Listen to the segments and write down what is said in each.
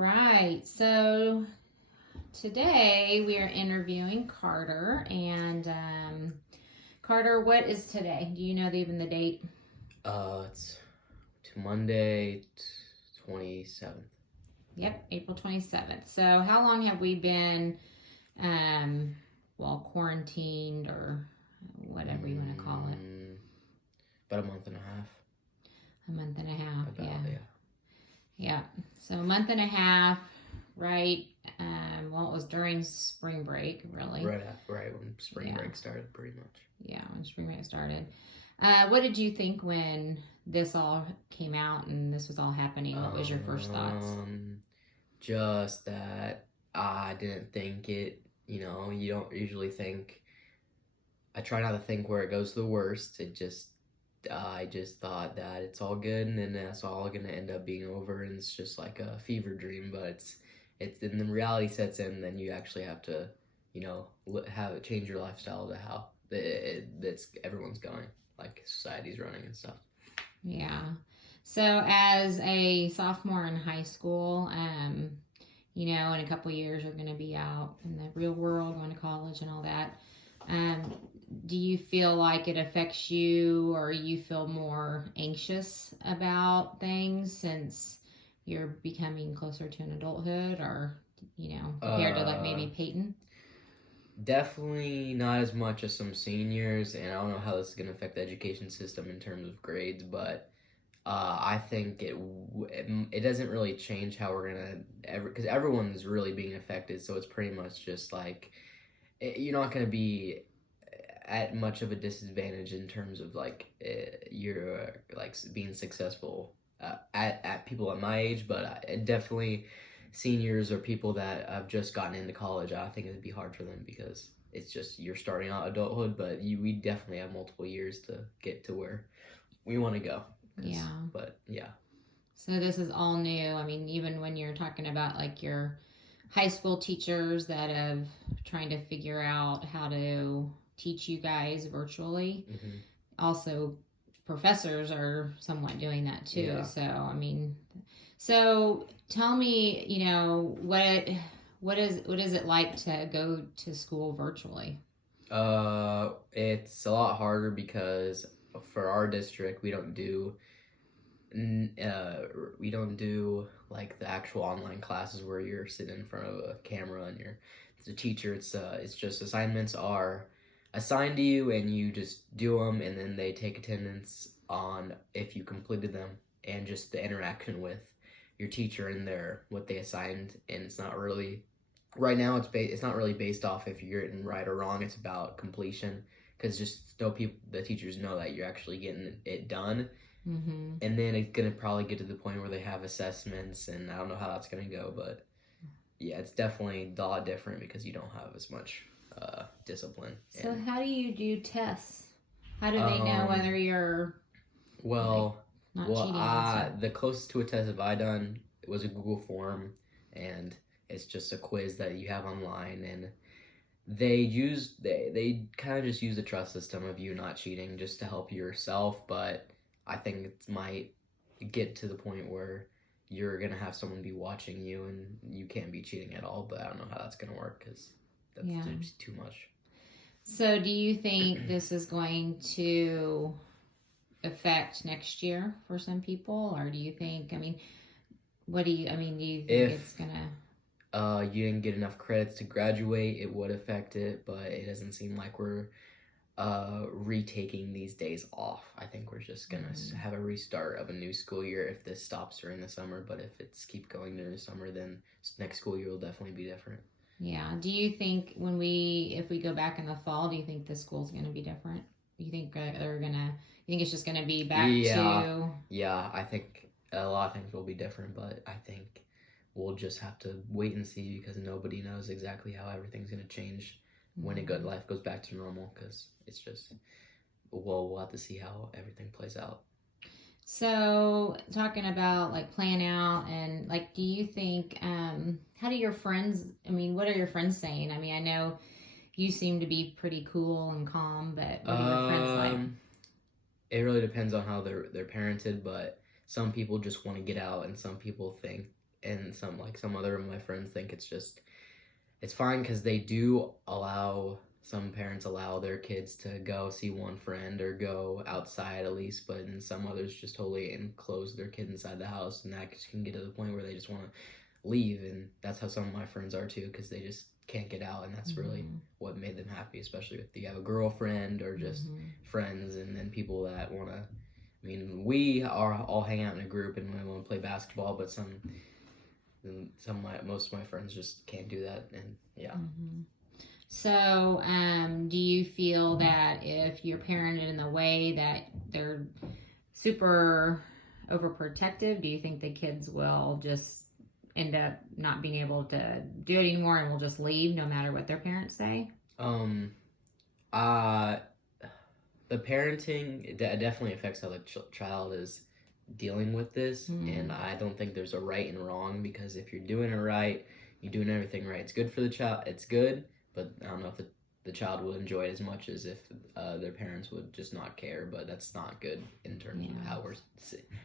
right. So today we are interviewing Carter. And Carter, what is today? Do you know even the date? It's to Monday, 27th. Yep, April 27th. So how long have we been, quarantined or whatever you want to call it? About a month and a half. A month and a half, About, yeah. Yeah, so a month and a half, right? It was during spring break, really. Right when spring break started, pretty much. Yeah, when spring break started. What did you think when this all came out and this was all happening? What was your first thoughts? Just that I didn't think it, you don't usually think, I try not to think where it goes to the worst. I just thought that it's all good and then that's all going to end up being over and it's just like a fever dream, but it's then the reality sets in, then you actually have to, change your lifestyle to how that's everyone's going, like society's running and stuff. Yeah. So as a sophomore in high school, in a couple years you're going to be out in the real world, going to college and all that. Do you feel like it affects you, or you feel more anxious about things since you're becoming closer to an adulthood, or compared to like maybe Peyton? Definitely not as much as some seniors, and I don't know how this is going to affect the education system in terms of grades, but I think it doesn't really change how we're gonna because everyone's really being affected, so it's pretty much just like you're not gonna be at much of a disadvantage in terms of like you're like being successful at people at my age, but definitely seniors or people that have just gotten into college, I think it'd be hard for them because it's just you're starting out adulthood, but we definitely have multiple years to get to where we want to go. Yeah. But yeah. So this is all new. I mean, even when you're talking about like your high school teachers that have trying to figure out how to teach you guys virtually. Mm-hmm. Also, professors are somewhat doing that too. Yeah. So tell me, what is it like to go to school virtually? It's a lot harder because for our district we don't do like the actual online classes where you're sitting in front of a camera and you're the teacher. It's just assignments are assigned to you and you just do them, and then they take attendance on if you completed them, and just the interaction with your teacher and what they assigned. And it's not really right now it's not really based off if you're getting right or wrong. It's about completion, because just the teachers know that you're actually getting it done. Mm-hmm. And then it's gonna probably get to the point where they have assessments, and I don't know how that's gonna go, but yeah, it's definitely a lot different because you don't have as much discipline. So how do you do tests? How do they know whether you're not cheating? The closest to a test I've done was a Google form, and it's just a quiz that you have online, and they kind of just use the trust system of you not cheating just to help yourself. But I think it might get to the point where you're gonna have someone be watching you and you can't be cheating at all. But I don't know how that's gonna work because that's just too much. So do you think this is going to affect next year for some people, or do you think? Do you think it's gonna? You didn't get enough credits to graduate, it would affect it, but it doesn't seem like we're retaking these days off. I think we're just gonna have a restart of a new school year if this stops during the summer. But if it's keep going during the summer, then next school year will definitely be different. Yeah. Do you think if we go back in the fall, do you think the school's going to be different? Do you think you think it's just going to be back to? Yeah, I think a lot of things will be different, but I think we'll just have to wait and see because nobody knows exactly how everything's going to change when life goes back to normal, because it's just, we'll have to see how everything plays out. So talking about like plan out and like, do you think, how do your friends, what are your friends saying? I know you seem to be pretty cool and calm, but what are your friends like? It really depends on how they're parented, but some people just want to get out and some people think and some other of my friends think it's fine because they do allow, some parents allow their kids to go see one friend or go outside at least, but then some others just totally enclose their kid inside the house, and that can get to the point where they just want to leave. And that's how some of my friends are too, because they just can't get out, and that's really what made them happy, especially if you have a girlfriend or just friends. And then people that want to, I mean, we are all hang out in a group and we want to play basketball, but most of my friends just can't do that. And yeah. So, do you feel that if you're parented in the way that they're super overprotective, do you think the kids will just end up not being able to do it anymore and will just leave no matter what their parents say? The parenting, it definitely affects how the child is dealing with this, and I don't think there's a right and wrong, because if you're doing it right, you're doing everything right, it's good for the child, it's good, but I don't know if the child will enjoy it as much as if their parents would just not care. But that's not good in terms of how we're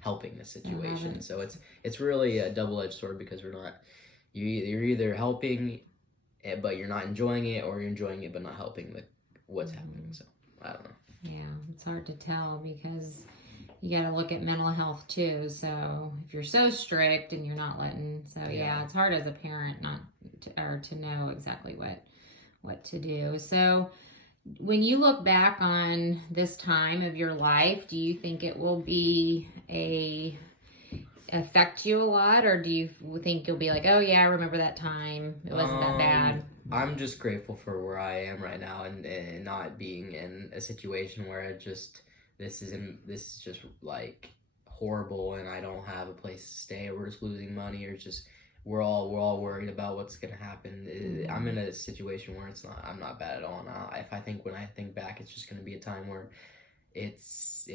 helping the situation. So it's really a double-edged sword, because you're either helping but you're not enjoying it, or you're enjoying it but not helping with what's happening. So I don't know. Yeah, it's hard to tell, because you got to look at mental health too. So if you're so strict and you're not letting, it's hard as a parent to know exactly what to do. So when you look back on this time of your life, do you think it will affect you a lot, or do you think you'll be like, oh yeah, I remember that time, it wasn't that bad? I'm just grateful for where I am right now, and not being in a situation where this is just like horrible and I don't have a place to stay, or we're just losing money, or just we're all worried about what's gonna happen. I'm in a situation where I'm not bad at all now. When I think back, it's just gonna be a time where it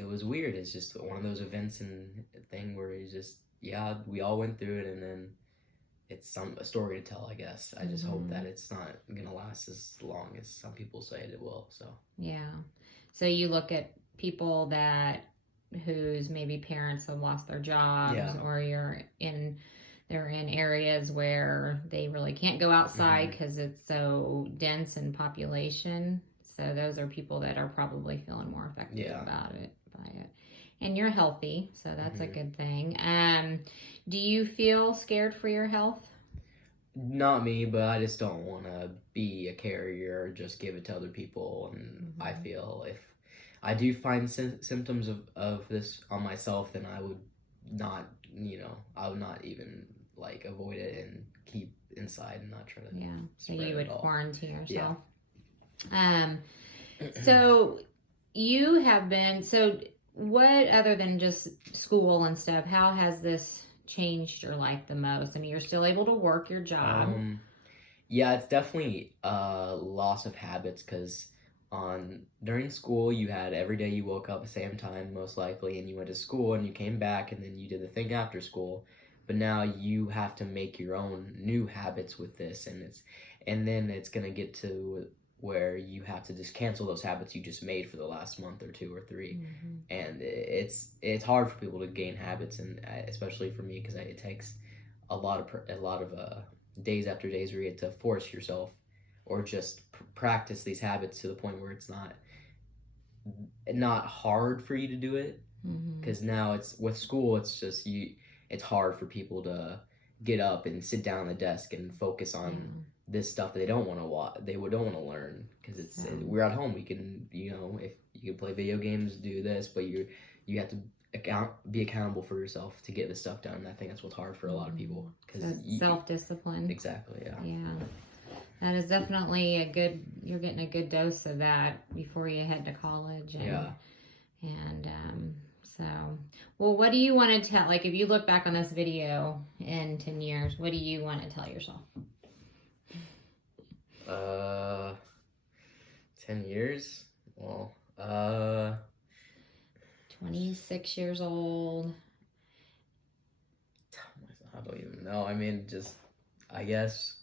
was weird. It's just one of those events and thing where you just, we all went through it, and then it's a story to tell, I guess. I just hope that it's not gonna last as long as some people say it will. So so you look at people whose maybe parents have lost their jobs, or they're in areas where they really can't go outside because it's so dense in population. So those are people that are probably feeling more affected by it. And you're healthy, so that's a good thing. Do you feel scared for your health? Not me, but I just don't want to be a carrier or just give it to other people. And I feel if I do find symptoms of this on myself, then I would not even avoid it and keep inside and not try to so you would quarantine yourself. So you have been, what, other than just school and stuff, how has this changed your life the most? I mean, you're still able to work your job. It's definitely a loss of habits, because during school you had every day you woke up at the same time most likely, and you went to school and you came back and then you did the thing after school. But now you have to make your own new habits with this, and then it's gonna get to where you have to just cancel those habits you just made for the last month or 2 or 3, and it's hard for people to gain habits, and especially for me, because it takes a lot of days after days where you get to force yourself or just practice these habits to the point where it's not hard for you to do it, because now it's with school, it's just it's hard for people to get up and sit down at the desk and focus on this stuff that they don't want to watch, they don't want to learn, because we're at home. We can, if you can play video games, do this, but you have to be accountable for yourself to get this stuff done. And I think that's what's hard for a lot of people, because self-discipline. Exactly. That is definitely you're getting a good dose of that before you head to college. Well, what do you want to tell, if you look back on this video in 10 years, what do you want to tell yourself? 10 years? Well, 26 years old. I don't even know. I mean, I guess,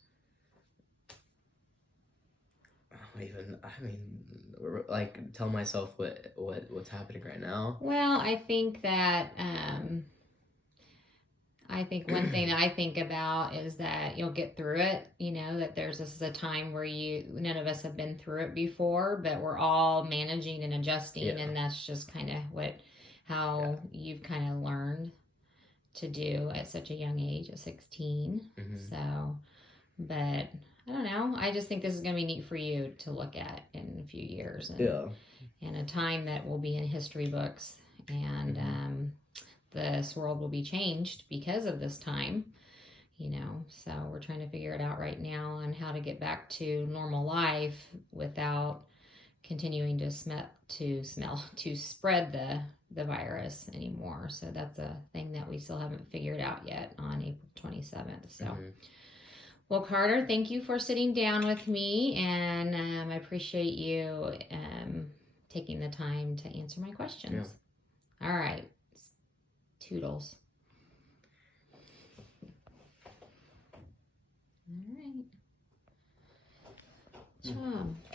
tell myself what's happening right now. Well, I think that, I think one thing that I think about is that you'll get through it. That this is a time where none of us have been through it before, but we're all managing and adjusting, and that's just kind of how you've kind of learned to do at such a young age, at 16. So, but I don't know. I just think this is going to be neat for you to look at in a few years, and a time that will be in history books, and this world will be changed because of this time. So we're trying to figure it out right now on how to get back to normal life without continuing to spread the virus anymore. So that's a thing that we still haven't figured out yet on April 27th. So, well, Carter, thank you for sitting down with me, and I appreciate you taking the time to answer my questions. All right. Toodles. All right.